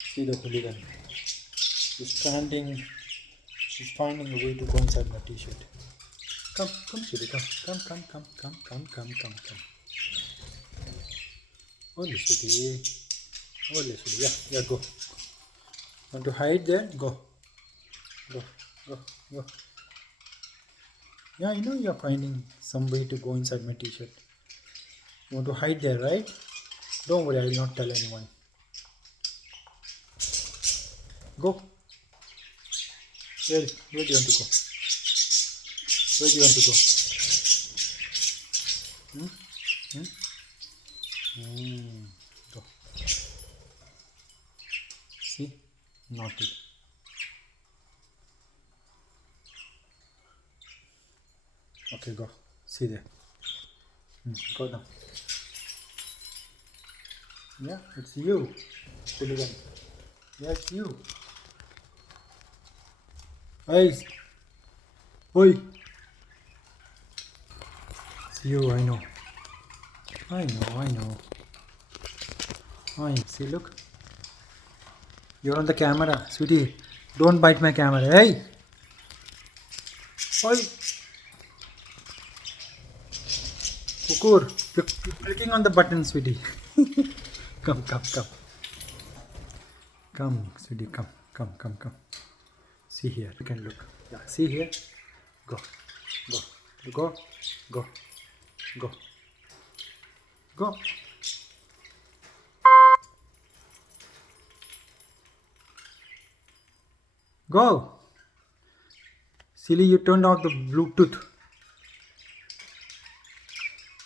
See the hooligan. He's standing. He's finding a way to go inside my t-shirt. Come, sweetie, come. Only sweetie. Only sweetie. Yeah, go. Want to hide there? Go. Go. Yeah, I know you're finding some way to go inside my t-shirt. You want to hide there, right? Don't worry, I will not tell anyone. Go. Where do you want to go? Where do you want to go? Go. See? Naughty. Okay, go. See there. Go down. Yeah, it's you, hooligan. Yeah, it's you. Hey. Oi. It's you, I know. See, look. You're on the camera, sweetie. Don't bite my camera. Hey. Oi. Kukur, you're clicking on the button, sweetie. Come. Come, sweetie, come. See here, you can look. Yeah, see here. Go. Go. Silly, you turned off the Bluetooth.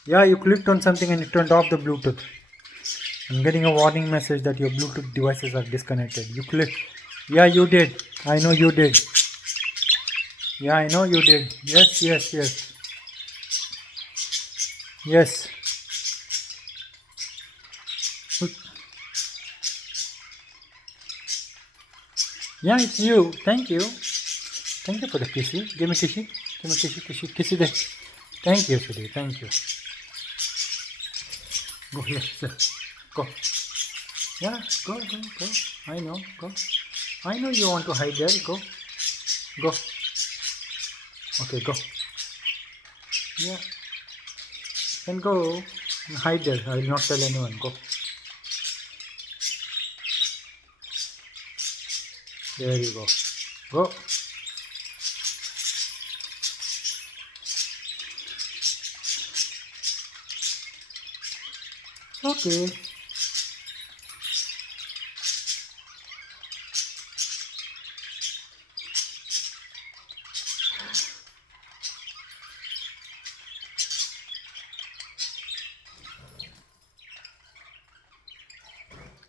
Yeah, you clicked on something and you turned off the Bluetooth. I'm getting a warning message that your Bluetooth devices are disconnected. You clicked. Yeah, you did. I know you did. Yeah, I know you did. Yes. Yeah, it's you. Thank you for the kissy. Give me kissy. Kissy there. Thank you, sweetie. Thank you. Go here, sir. Go. Yeah, go. I know. Go. I know you want to hide there. Go. Okay, go. Yeah. Then go. Hide there. I will not tell anyone. Go. There you go. Go. Okay.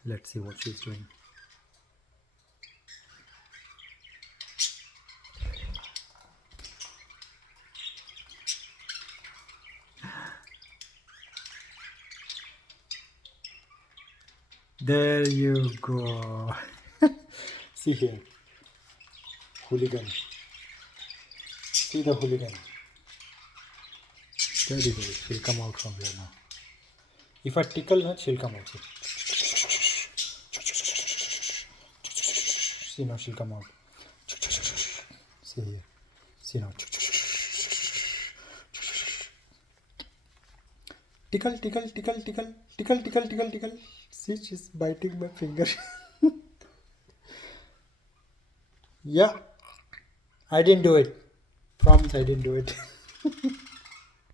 Let's see what she's doing. There you go. See here. Hooligan. See the hooligan. Steady there. She'll come out from here now. If I tickle her, she'll come out. See now, she'll come out. See here. See now. Tickle. See, she's biting my finger. Yeah. I didn't do it. Promise I didn't do it.